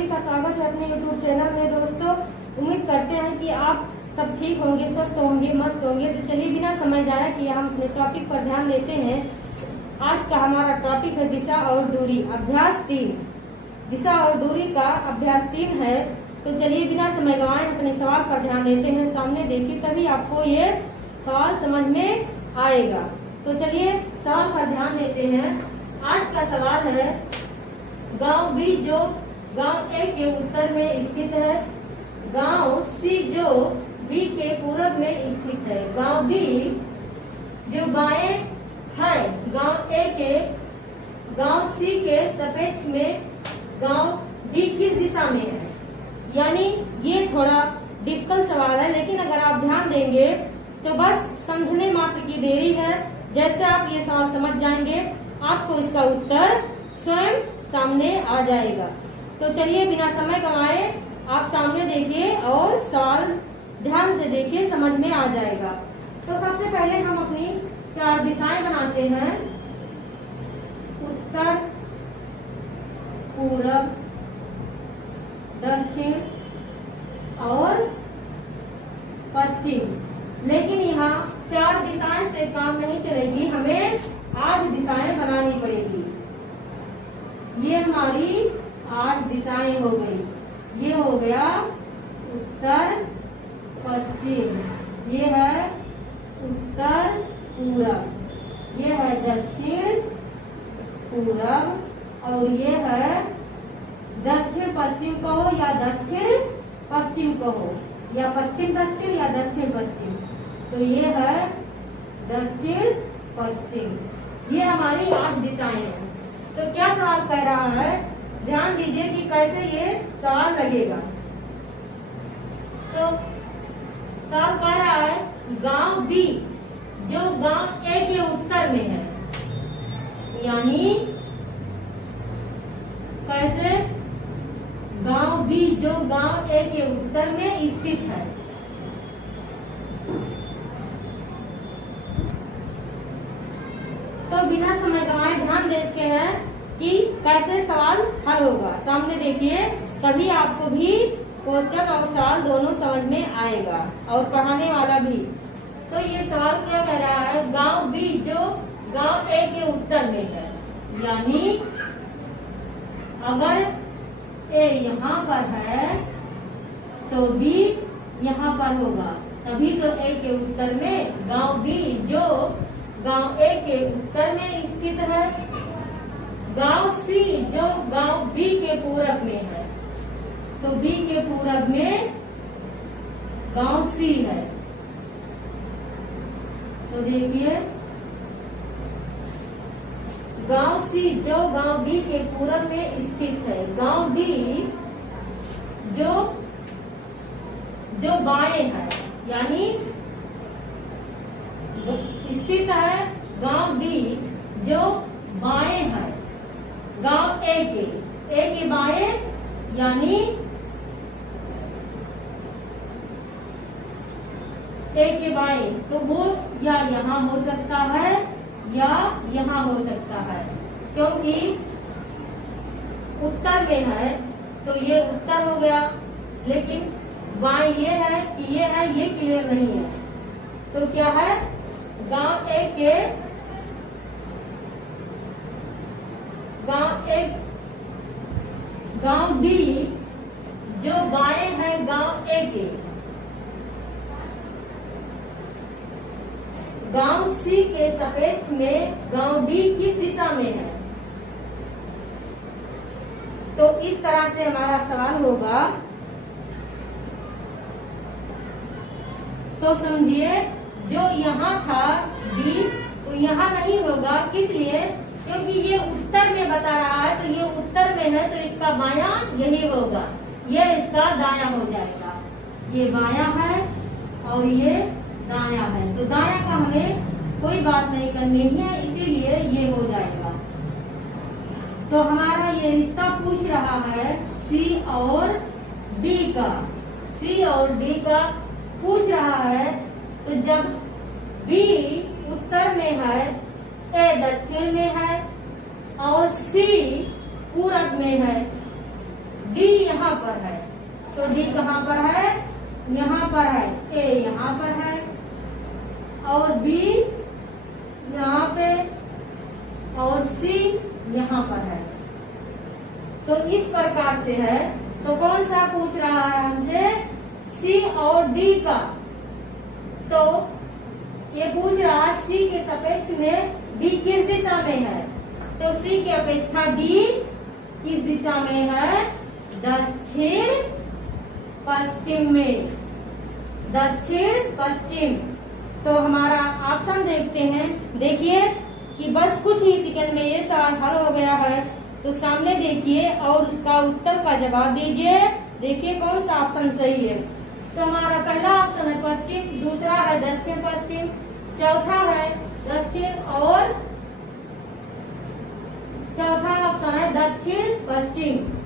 सभी का स्वागत है अपने YouTube चैनल में। दोस्तों, उम्मीद करते हैं कि आप सब ठीक होंगे, स्वस्थ होंगे, मस्त होंगे। तो चलिए बिना समय जाया किए हम अपने टॉपिक पर ध्यान देते हैं। आज का हमारा टॉपिक है दिशा और दूरी, अभ्यास 3। दिशा और दूरी का अभ्यास 3 है। तो चलिए बिना समय गंवाए अपने सवाल पर ध्यान देते हैं। सामने देखिए, तभी आपको ये सवाल समझ में आएगा। तो चलिए सवाल पर ध्यान देते हैं। आज का सवाल है, गांव बी जो गांव ए के उत्तर में स्थित है, गांव सी जो बी के पूरब में स्थित है, गांव बी जो बाएं है गांव ए के गांव सी के सापेक्ष में गांव डी किस दिशा में है। यानी ये थोड़ा डिफिकल्ट सवाल है, लेकिन अगर आप ध्यान देंगे तो बस समझने मात्र की देरी है। जैसे आप ये सवाल समझ जाएंगे, आपको इसका उत्तर स्वयं सामने आ जाएगा। तो चलिए बिना समय गंवाए आप सामने देखिए और सवाल ध्यान से देखिए, समझ में आ जाएगा। तो सबसे पहले हम अपनी 4 दिशाएं बनाते हैं, उत्तर, पूरब, दक्षिण और पश्चिम। लेकिन यहाँ 4 दिशाएं से काम नहीं चलेगी, हमें 8 दिशाएं बनानी पड़ेगी। ये हमारी 8 दिशाएं हो गई। ये हो गया उत्तर पश्चिम, ये है उत्तर पूरब, ये है दक्षिण पूरब और ये है दक्षिण पश्चिम कहो या दक्षिण पश्चिम कहो या पश्चिम दक्षिण या दक्षिण पश्चिम। तो ये है दक्षिण पश्चिम। ये हमारी 8 दिशाएं हैं। तो क्या सवाल कह रहा है, ध्यान दीजिए कि कैसे ये सवाल लगेगा। तो सवाल कह रहा है, गांव बी जो गांव ए के उत्तर में है, यानी कैसे, गांव बी जो गांव ए के उत्तर में स्थित है। तो बिना समय गंवाए ध्यान देते हैं कि कैसे सवाल हल होगा। सामने देखिए, तभी आपको भी क्वेश्चन और सवाल दोनों समझ में आएगा और पढ़ाने वाला भी। तो ये सवाल क्या कह रहा है, गांव बी जो गांव ए के उत्तर में है, यानी अगर ए यहाँ पर है तो बी यहाँ पर होगा, तभी तो ए के उत्तर में गांव बी जो गांव ए के उत्तर में स्थित है, गांव सी जो गांव बी के पूरब में है, तो बी के पूरब में गांव सी है। तो देखिए, गांव सी जो गांव बी के पूरब में स्थित है, गांव बी जो बाएं है, यानी स्थित है गांव बी जो बाएं है गांव ए के बाएं, यानी ए के बाएं। तो वो या यहाँ हो सकता है या यहाँ हो सकता है, क्योंकि उत्तर में है तो ये उत्तर हो गया, लेकिन बाएं ये है कि ये है, ये क्लियर नहीं है। तो क्या है, गांव ए के गांव डी जो बाएं है गांव ए के, गांव सी के सापेक्ष में गांव डी किस दिशा में है। तो इस तरह से हमारा सवाल होगा। तो समझिए, जो यहाँ था डी, तो यहाँ नहीं होगा, किस लिए, क्योंकि ये उत्तर में बता रहा है, तो ये उत्तर में है तो इसका बायां यही होगा, ये इसका दायां हो जाएगा। ये बायां है और ये दायां है, तो दायां का हमें कोई बात नहीं करनी है, इसीलिए ये हो जाएगा। तो हमारा ये रिश्ता पूछ रहा है सी और डी का, सी और डी का पूछ रहा है। तो जब बी उत्तर में है, ए दक्षिण में है और सी पूरब में है, डी यहाँ पर है, तो डी कहाँ पर है, यहाँ पर है, ए यहाँ पर है और बी यहाँ पे और सी यहाँ पर है। तो इस प्रकार से है। तो कौन सा पूछ रहा है हमसे, सी और डी का। तो ये पूछ रहा है सी के सापेक्ष में डी किस दिशा में है, तो सी की अपेक्षा डी किस दिशा में है, दक्षिण पश्चिम में, दक्षिण पश्चिम। तो हमारा ऑप्शन देखते हैं। देखिए कि बस कुछ ही सेकंड में ये सवाल हल हो गया है। तो सामने देखिए और उसका उत्तर का जवाब दीजिए। देखिए कौन सा ऑप्शन सही है। तो हमारा पहला ऑप्शन है पश्चिम, दूसरा है दक्षिण पश्चिम, चौथा है दक्षिण और चौथा ऑप्शन है दक्षिण पश्चिम।